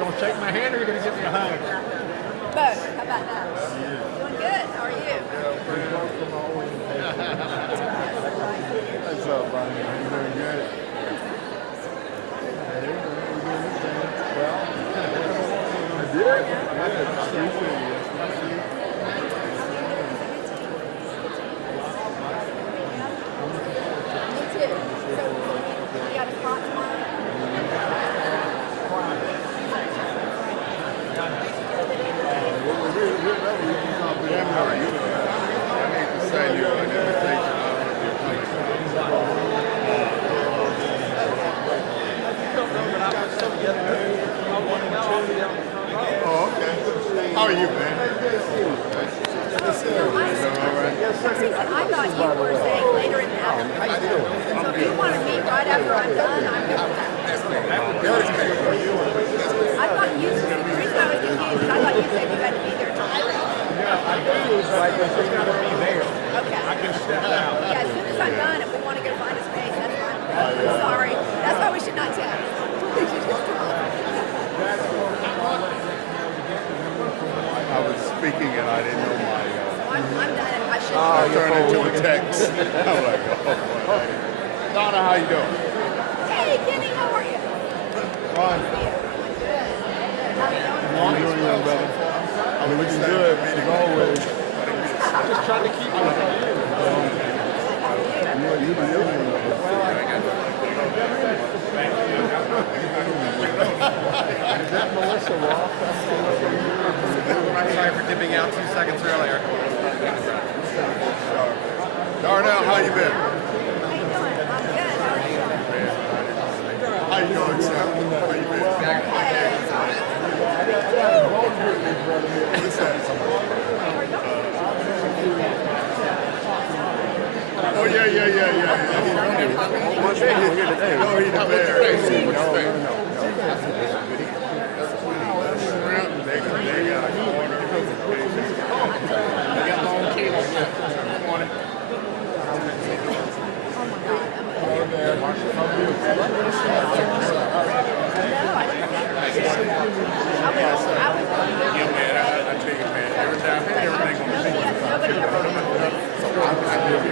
going to shake my hand or are you going to give me a hug? Both. How about that? Doing good. How are you? What's up, buddy? You doing good? I did? Me too. So you got a spot tomorrow? Oh, okay. How are you, man? I thought you were saying later in the afternoon. So if you want to meet right after I'm done, I'm good with that. I thought you, the reason I was confused is I thought you said you had to be there till 3. I do, but I just got to be there. Okay. I can step out. Yeah, as soon as I'm done, if we want to go find a space, that's fine. I'm sorry. That's why we should not text. We should just talk. I was speaking and I didn't know my. I'm done. I should. I turned into a text. I'm like, oh boy. Donna, how you doing? Hey, Kenny, how are you? Fine. How you doing, young brother? I'm looking good, meeting always. Just trying to keep you. You believe Is that Melissa Ross? Sorry for dipping out 2 seconds earlier. Darnell, how you been? How you doing? I'm good. How are you? How you doing, Sam? How you been? What's that? Oh, yeah. One day he's here today. No, he's the bear. No. They got a corner. They got long cable. Morning. Yeah, man, I tell you, man, every time, everything on the Nobody ever.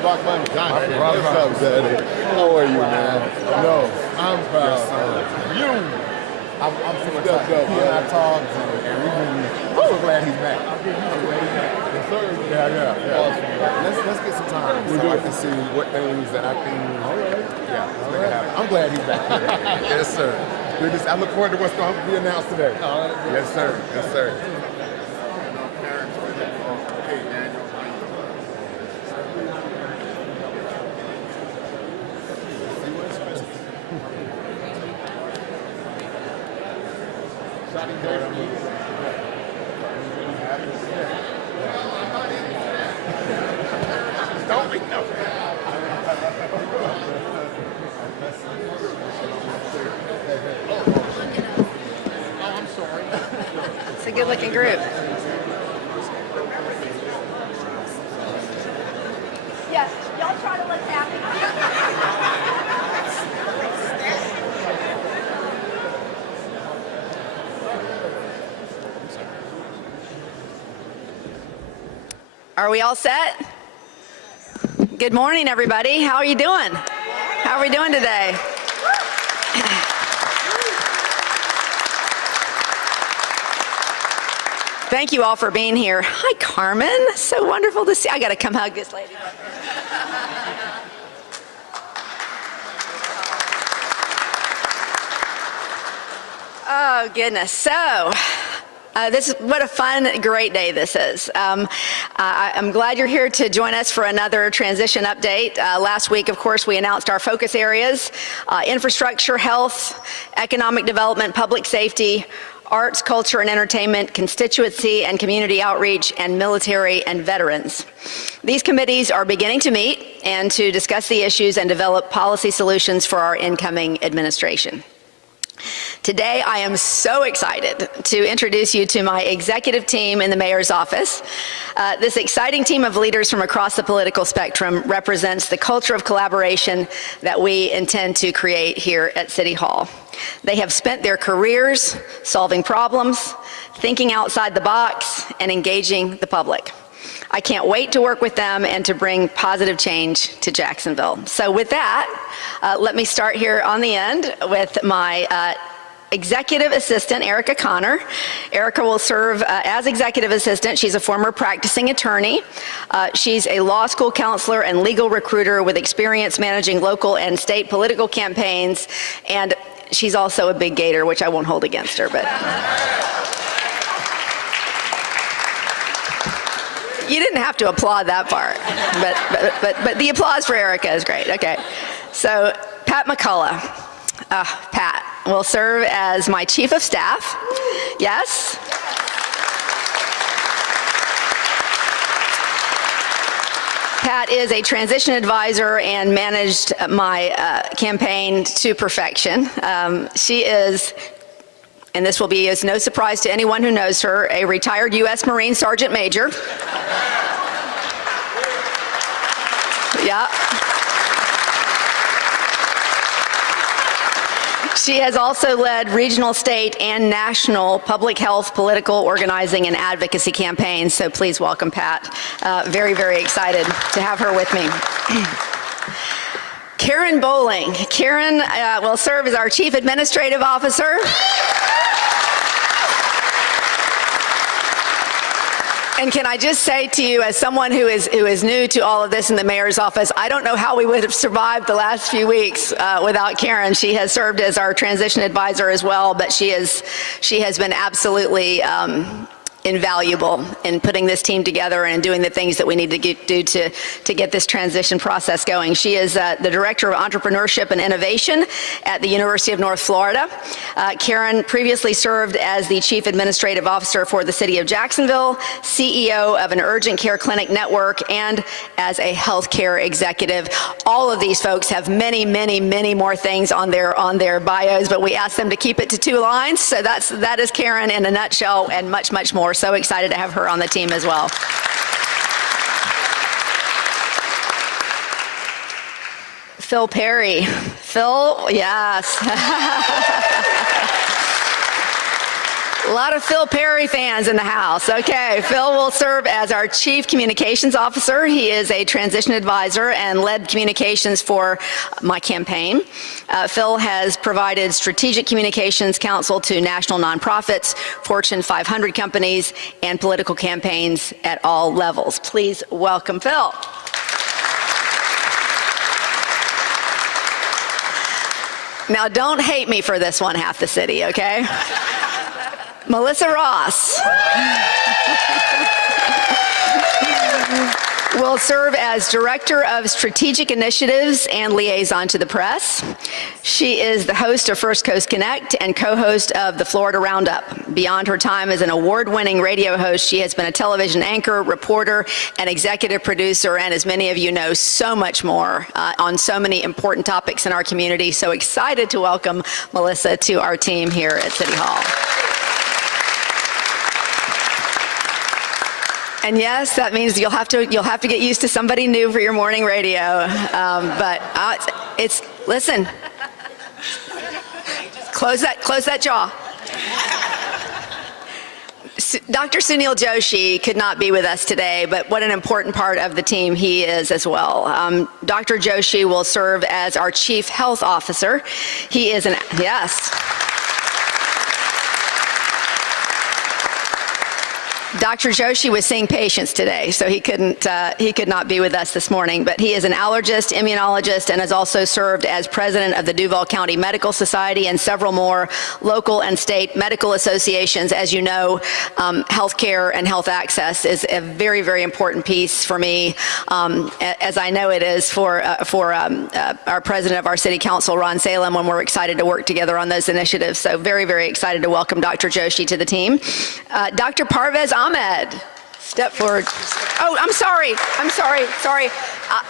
Rock Bunny Johnson. What's up, Daddy? How are you, man? No, I'm proud. You. I'm so excited. He and I talked, and we've been so glad he's back. Yes, sir. Yeah. Awesome. Let's get some time so I can see what things that I can. All right. Yeah, let's make it happen. I'm glad he's back. Yes, sir. I look forward to what's going to be announced today. Yes, sir. Yes, sir. Don't we know? Oh, I'm sorry. It's a good-looking group. Yes, y'all try to look happy. Are we all set? Good morning, everybody. How are you doing? How are we doing today? Thank you all for being here. Hi, Carmen. So wonderful to see. I got to come hug this lady. Oh, goodness. So, what a fun, great day this is. I'm glad you're here to join us for another transition update. Last week, of course, we announced our focus areas: infrastructure, health, economic development, public safety, arts, culture, and entertainment, constituency and community outreach, and military and veterans. These committees are beginning to meet and to discuss the issues and develop policy solutions for our incoming administration. Today, I am so excited to introduce you to my executive team in the mayor's office. This exciting team of leaders from across the political spectrum represents the culture of collaboration that we intend to create here at City Hall. They have spent their careers solving problems, thinking outside the box, and engaging the public. I can't wait to work with them and to bring positive change to Jacksonville. So with that, let me start here on the end with my Executive Assistant, Erica Connor. Erica will serve as Executive Assistant. She's a former practicing attorney. She's a law school counselor and legal recruiter with experience managing local and state political campaigns, and she's also a big gator, which I won't hold against her, but. You didn't have to applaud that part, but the applause for Erica is great. Okay, so Pat McCullough. Pat will serve as my Chief of Staff. Yes? Pat is a transition advisor and managed my campaign to perfection. She is, and this will be as no surprise to anyone who knows her, a retired U.S. Marine Sergeant Major. Yeah. She has also led regional, state, and national public health, political organizing, and advocacy campaigns. So please welcome Pat. Very, very excited to have her with me. Karen Bowling. Karen will serve as our Chief Administrative Officer. And can I just say to you, as someone who is new to all of this in the mayor's office, I don't know how we would have survived the last few weeks without Karen. She has served as our transition advisor as well, but she has been absolutely invaluable in putting this team together and doing the things that we need to do to get this transition process going. She is the Director of Entrepreneurship and Innovation at the University of North Florida. Karen previously served as the Chief Administrative Officer for the City of Jacksonville, CEO of an urgent care clinic network, and as a healthcare executive. All of these folks have many, many, many more things on their bios, but we asked them to keep it to 2 lines. So that is Karen in a nutshell, and much, much more. So excited to have her on the team as well. Phil Perry. Phil, yes. A lot of Phil Perry fans in the house. Okay, Phil will serve as our Chief Communications Officer. He is a transition advisor and led communications for my campaign. Phil has provided strategic communications counsel to national nonprofits, Fortune 500 companies, and political campaigns at all levels. Please welcome Phil. Now, don't hate me for this one, half the city, okay? Melissa Ross will serve as Director of Strategic Initiatives and Liaison to the Press. She is the host of First Coast Connect and co-host of the Florida Roundup. Beyond her time as an award-winning radio host, she has been a television anchor, reporter, and executive producer, and as many of you know, so much more on so many important topics in our community. So excited to welcome Melissa to our team here at City Hall. And yes, that means you'll have to get used to somebody new for your morning radio. Listen, close that jaw. Dr. Sunil Joshi could not be with us today, but what an important part of the team he is as well. Dr. Joshi will serve as our Chief Health Officer. He is yes. Dr. Joshi was seeing patients today, so he could not be with us this morning, but he is an allergist, immunologist, and has also served as president of the Duval County Medical Society and several more local and state medical associations. As you know, healthcare and health access is a very, very important piece for me, as I know it is for our president of our city council, Ron Salem, when we're excited to work together on those initiatives. So very, very excited to welcome Dr. Joshi to the team. Dr. Parvez Ahmed, step forward. Oh, I'm sorry.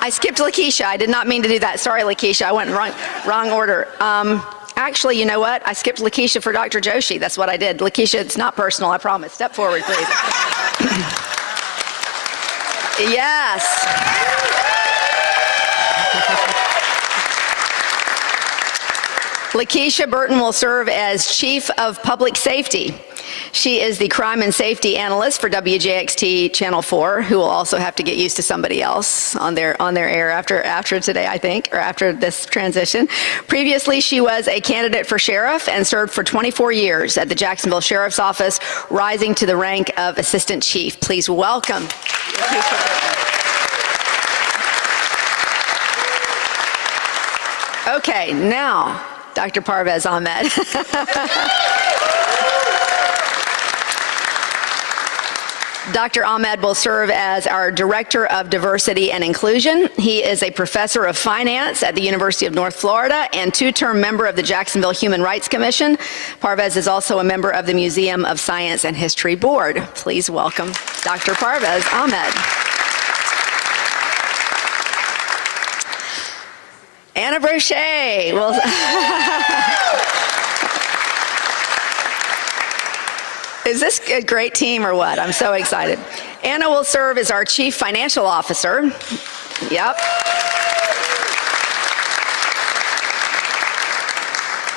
I skipped Lakeisha. I did not mean to do that. Sorry, Lakeisha. I went in wrong order. Actually, you know what? I skipped Lakeisha for Dr. Joshi. That's what I did. Lakeisha, it's not personal, I promise. Step forward, please. Yes. Lakeisha Burton will serve as Chief of Public Safety. She is the Crime and Safety Analyst for WJXT Channel 4, who will also have to get used to somebody else on their air after today, I think, or after this transition. Previously, she was a candidate for sheriff and served for 24 years at the Jacksonville Sheriff's Office, rising to the rank of Assistant Chief. Please welcome. Okay, now, Dr. Parvez Ahmed. Dr. Ahmed will serve as our Director of Diversity and Inclusion. He is a professor of finance at the University of North Florida and two-term member of the Jacksonville Human Rights Commission. Parvez is also a member of the Museum of Science and History Board. Please welcome Dr. Parvez Ahmed. Anna Brochet will... Is this a great team or what? I'm so excited. Anna will serve as our Chief Financial Officer. Yep.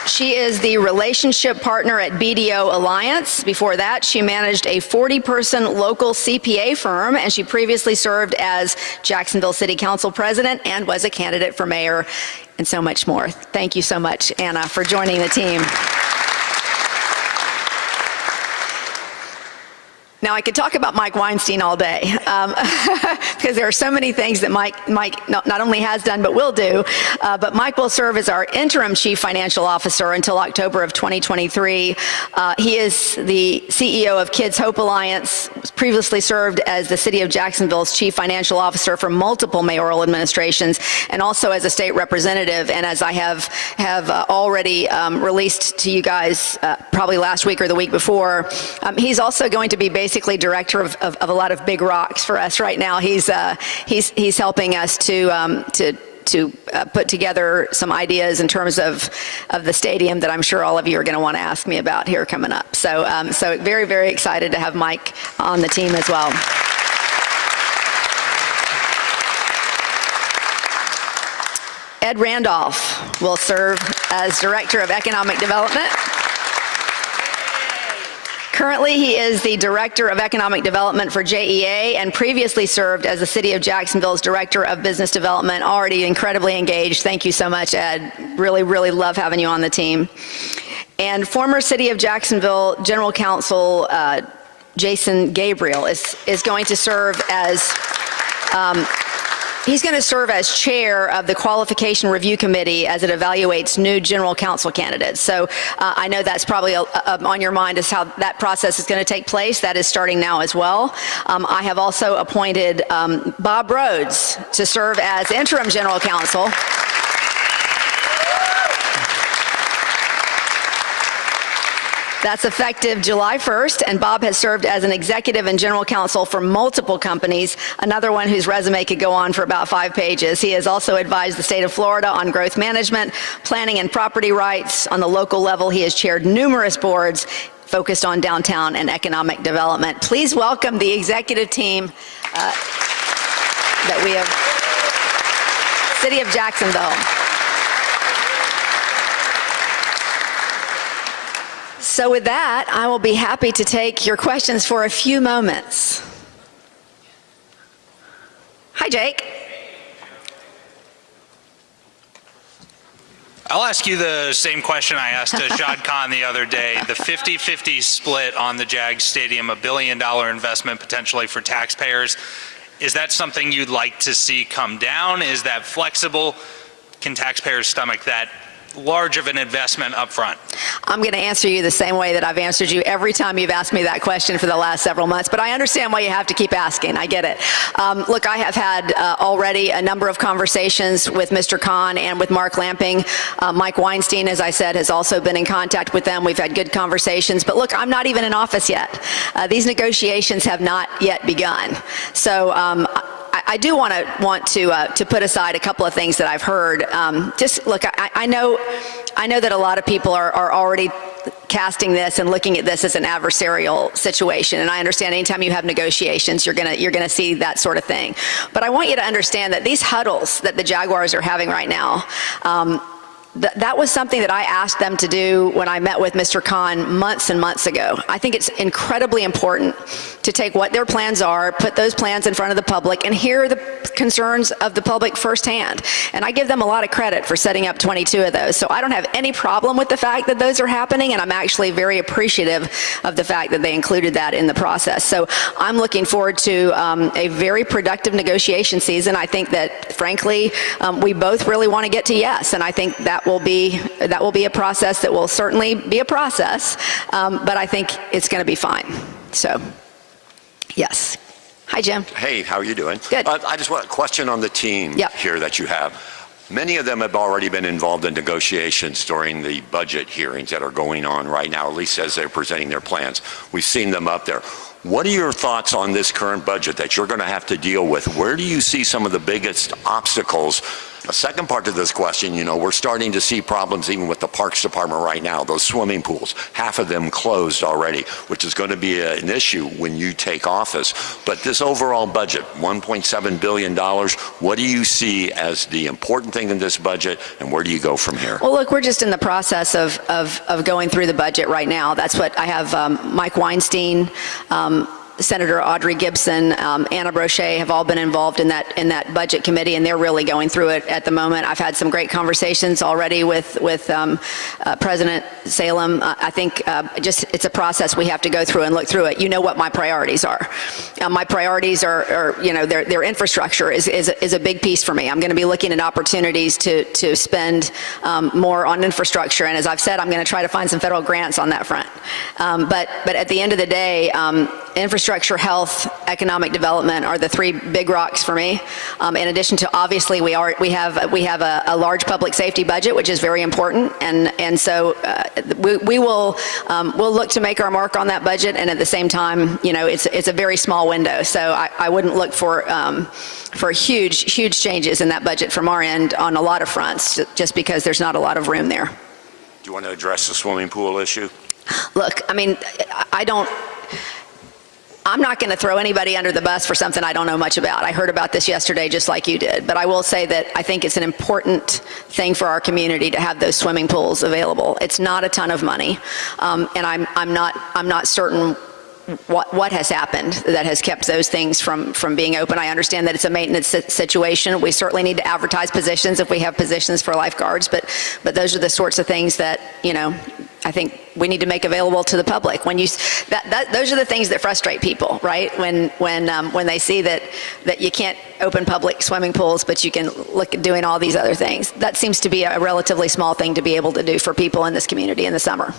She is the relationship partner at BDO Alliance. Before that, she managed a 40-person local CPA firm, and she previously served as Jacksonville City Council President and was a candidate for mayor, and so much more. Thank you so much, Anna, for joining the team. Now, I could talk about Mike Weinstein all day, because there are so many things that Mike not only has done but will do. But Mike will serve as our interim Chief Financial Officer until October of 2023. He is the CEO of Kids Hope Alliance, previously served as the City of Jacksonville's Chief Financial Officer for multiple mayoral administrations, and also as a state representative. And as I have already released to you guys probably last week or the week before, he's also going to be basically director of a lot of big rocks for us right now. He's helping us to put together some ideas in terms of the stadium that I'm sure all of you are going to want to ask me about here coming up. So very, very excited to have Mike on the team as well. Ed Randolph will serve as Director of Economic Development. Currently, he is the Director of Economic Development for JEA and previously served as the City of Jacksonville's Director of Business Development. Already incredibly engaged. Thank you so much, Ed. Really, really love having you on the team. And former City of Jacksonville General Counsel Jason Gabriel is going to serve as he's going to serve as chair of the Qualification Review Committee as it evaluates new general counsel candidates. So I know that's probably on your mind is how that process is going to take place. That is starting now as well. I have also appointed Bob Rhodes to serve as interim general counsel. That's effective July 1st, and Bob has served as an executive and general counsel for multiple companies, another one whose resume could go on for about 5 pages. He has also advised the state of Florida on growth management, planning and property rights. On the local level, he has chaired numerous boards focused on downtown and economic development. Please welcome the executive team that we have, City of Jacksonville. So with that, I will be happy to take your questions for a few moments. Hi, Jake. I'll ask you the same question I asked Shad Khan the other day. The 50-50 split on the Jags Stadium, $1 billion investment potentially for taxpayers. Is that something you'd like to see come down? Is that flexible? Can taxpayers stomach that large of an investment up front? I'm going to answer you the same way that I've answered you every time you've asked me that question for the last several months, but I understand why you have to keep asking. I get it. Look, I have had already a number of conversations with Mr. Khan and with Mark Lamping. Mike Weinstein, as I said, has also been in contact with them. We've had good conversations, but look, I'm not even in office yet. These negotiations have not yet begun. So I do want to put aside a couple of things that I've heard. Just look, I know I know that a lot of people are already casting this and looking at this as an adversarial situation, and I understand anytime you have negotiations, you're gonna see that sort of thing. But I want you to understand that these huddles that the Jaguars are having right now, that was something that I asked them to do when I met with Mr. Khan months and months ago. I think it's incredibly important to take what their plans are, put those plans in front of the public, and hear the concerns of the public firsthand. And I give them a lot of credit for setting up 22 of those. So I don't have any problem with the fact that those are happening, and I'm actually very appreciative of the fact that they included that in the process. So I'm looking forward to a very productive negotiation season. I think that, frankly, we both really want to get to yes, and I think that will be a process that will certainly be a process, but I think it's going to be fine. So, yes. Hi, Jim. Hey, how are you doing? Good. I just want a question on the team here that you have. Many of them have already been involved in negotiations during the budget hearings that are going on right now, at least as they're presenting their plans. We've seen them up there. What are your thoughts on this current budget that you're going to have to deal with? Where do you see some of the biggest obstacles? A second part to this question, you know, we're starting to see problems even with the Parks Department right now, those swimming pools, half of them closed already, which is going to be an issue when you take office. But this overall budget, $1.7 billion, what do you see as the important thing in this budget, and where do you go from here? Well, look, we're just in the process of going through the budget right now. That's what I have. Mike Weinstein, Senator Audrey Gibson, Anna Brochet have all been involved in that budget committee, and they're really going through it at the moment. I've had some great conversations already with President Salem. I think just it's a process we have to go through and look through it. You know what my priorities are. My priorities are you know, their infrastructure is a big piece for me. I'm going to be looking at opportunities to spend more on infrastructure, and as I've said, I'm going to try to find some federal grants on that front. But at the end of the day, infrastructure, health, economic development are the three big rocks for me. In addition to, obviously, we have a large public safety budget, which is very important, and so we'll look to make our mark on that budget, and at the same time, you know, it's a very small window, so I wouldn't look for huge changes in that budget from our end on a lot of fronts, just because there's not a lot of room there. Do you want to address the swimming pool issue? Look, I mean, I'm not going to throw anybody under the bus for something I don't know much about. I heard about this yesterday just like you did, but I will say that I think it's an important thing for our community to have those swimming pools available. It's not a ton of money, and I'm not certain what has happened that has kept those things from being open. I understand that it's a maintenance situation. We certainly need to advertise positions if we have positions for lifeguards, but those are the sorts of things that, you know, I think we need to make available to the public. When those are the things that frustrate people, right? When they see that you can't open public swimming pools, but you can look at doing all these other things. That seems to be a relatively small thing to be able to do for people in this community in the summer.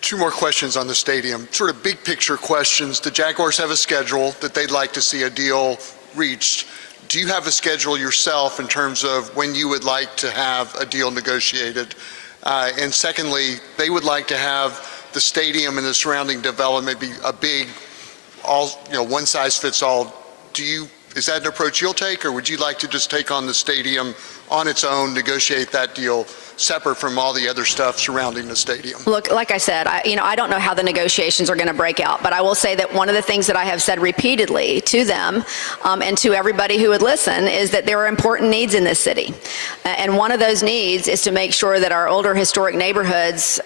Two more questions on the stadium, sort of big picture questions. The Jaguars have a schedule that they'd like to see a deal reached. Do you have a schedule yourself in terms of when you would like to have a deal negotiated? And secondly, they would like to have the stadium and the surrounding development be a big, one size fits all. Is that an approach you'll take, or would you like to just take on the stadium on its own, negotiate that deal separate from all the other stuff surrounding the stadium? Look, like I said, I don't know how the negotiations are going to break out, but I will say that one of the things that I have said repeatedly to them and to everybody who would listen is that there are important needs in this city. And one of those needs is to make sure that our older historic neighborhoods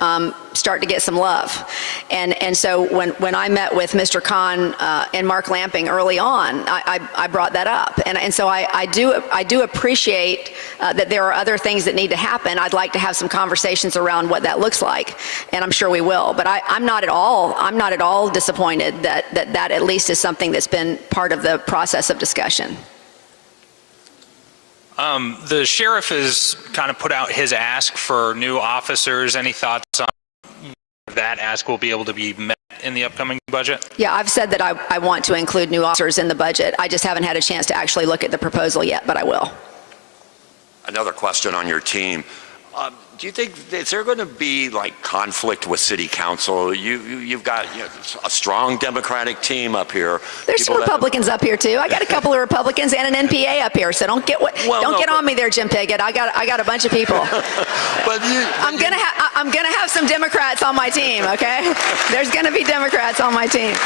start to get some love. And so when I met with Mr. Khan and Mark Lamping early on, I brought that up. And so I do appreciate that there are other things that need to happen. I'd like to have some conversations around what that looks like, and I'm sure we will. But I'm not at all disappointed that at least is something that's been part of the process of discussion. The sheriff has kind of put out his ask for new officers. Any thoughts on that ask will be able to be met in the upcoming budget? Yeah, I've said that I want to include new officers in the budget. I just haven't had a chance to actually look at the proposal yet, but I will. Another question on your team. Do you think, is there going to be like conflict with city council? You've got a strong Democratic team up here. There's some Republicans up here too. I got a couple of Republicans and an NPA up here, so don't get on me there, Jim Piggott. I got a bunch of people. But I'm gonna have some Democrats on my team. Okay, there's gonna be Democrats on my team.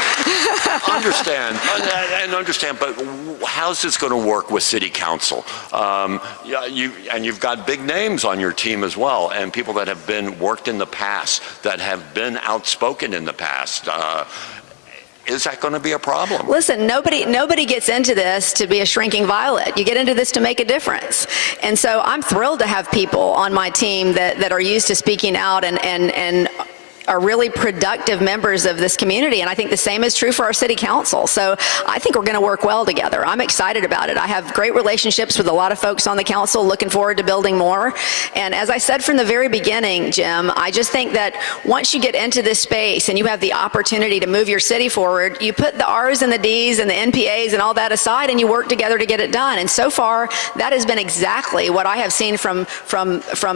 Understand, but how's this going to work with city council? You've got big names on your team as well, and people that have worked in the past, that have been outspoken in the past. Is that going to be a problem? Listen, nobody gets into this to be a shrinking violet. You get into this to make a difference. And so I'm thrilled to have people on my team that are used to speaking out and are really productive members of this community, and I think the same is true for our city council. So I think we're going to work well together. I'm excited about it. I have great relationships with a lot of folks on the council, looking forward to building more. And as I said from the very beginning, Jim, I just think that once you get into this space and you have the opportunity to move your city forward, you put the R's and the D's and the NPAs and all that aside, and you work together to get it done. And so far, that has been exactly what I have seen from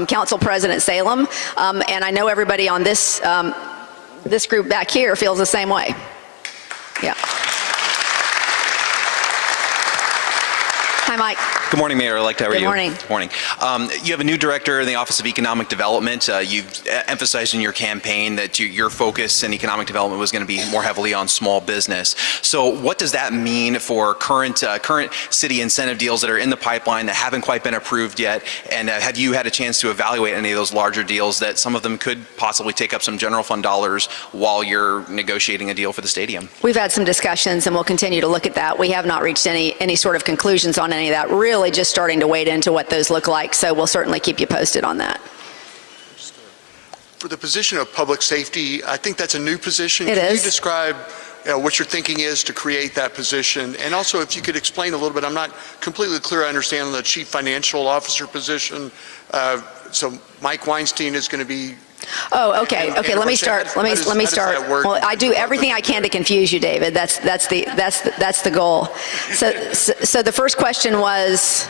Council President Salem, and I know everybody on this this group back here feels the same way. Yeah. Hi, Mike. Good morning, Mayor-elect. How are you? Good morning. Good morning. You have a new director in the Office of Economic Development. You've emphasized in your campaign that your focus in economic development was going to be more heavily on small business. So what does that mean for current city incentive deals that are in the pipeline that haven't quite been approved yet? And have you had a chance to evaluate any of those larger deals that some of them could possibly take up some general fund dollars while you're negotiating a deal for the stadium? We've had some discussions, and we'll continue to look at that. We have not reached any sort of conclusions on any of that. Really just starting to wade into what those look like, so we'll certainly keep you posted on that. For the position of public safety, I think that's a new position. It Can is. you describe what your thinking is to create that position? And also, if you could explain a little bit, I'm not completely clear, I understand, on the chief financial officer position. So Mike Weinstein is going to be... Oh, okay. Okay, let me start. Let me start. Well, I do everything I can to confuse you, David. That's the goal. So the first question was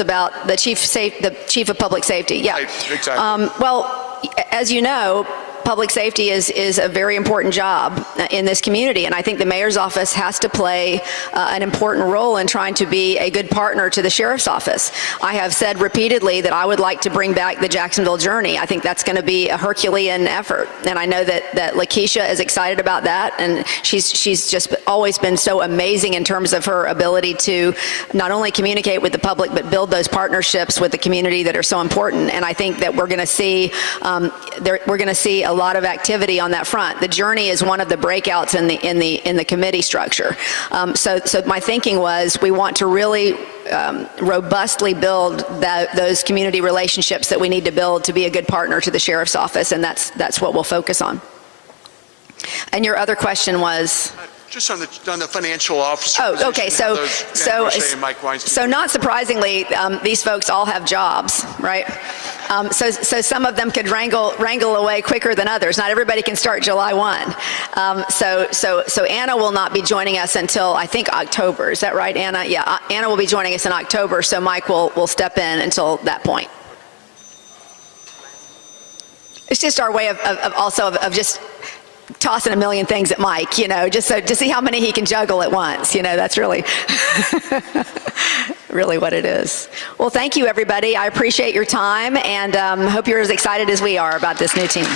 about the chief of public safety. Yeah. Right, exactly. Well, as you know, public safety is a very important job in this community, and I think the mayor's office has to play an important role in trying to be a good partner to the sheriff's office. I have said repeatedly that I would like to bring back the Jacksonville Journey. I think that's going to be a Herculean effort, and I know that Lakeisha is excited about that, and she's just always been so amazing in terms of her ability to not only communicate with the public but build those partnerships with the community that are so important. And I think that we're going to see a lot of activity on that front. The Journey is one of the breakouts in the committee structure. So my thinking was we want to really robustly build those community relationships that we need to build to be a good partner to the sheriff's office, and that's what we'll focus on. And your other question was? Just on the financial officer. Oh, okay. So not surprisingly, these folks all have jobs, right? So some of them could wrangle away quicker than others. Not everybody can start July 1. So Anna will not be joining us until I think October. Is that right, Anna? Yeah, Anna will be joining us in October. So Mike will step in until that point. It's just our way of just tossing a million things at Mike, just to see how many he can juggle at once. That's really, really what it is. Well, thank you, everybody. I appreciate your time, and hope you're as excited as we are about this new team.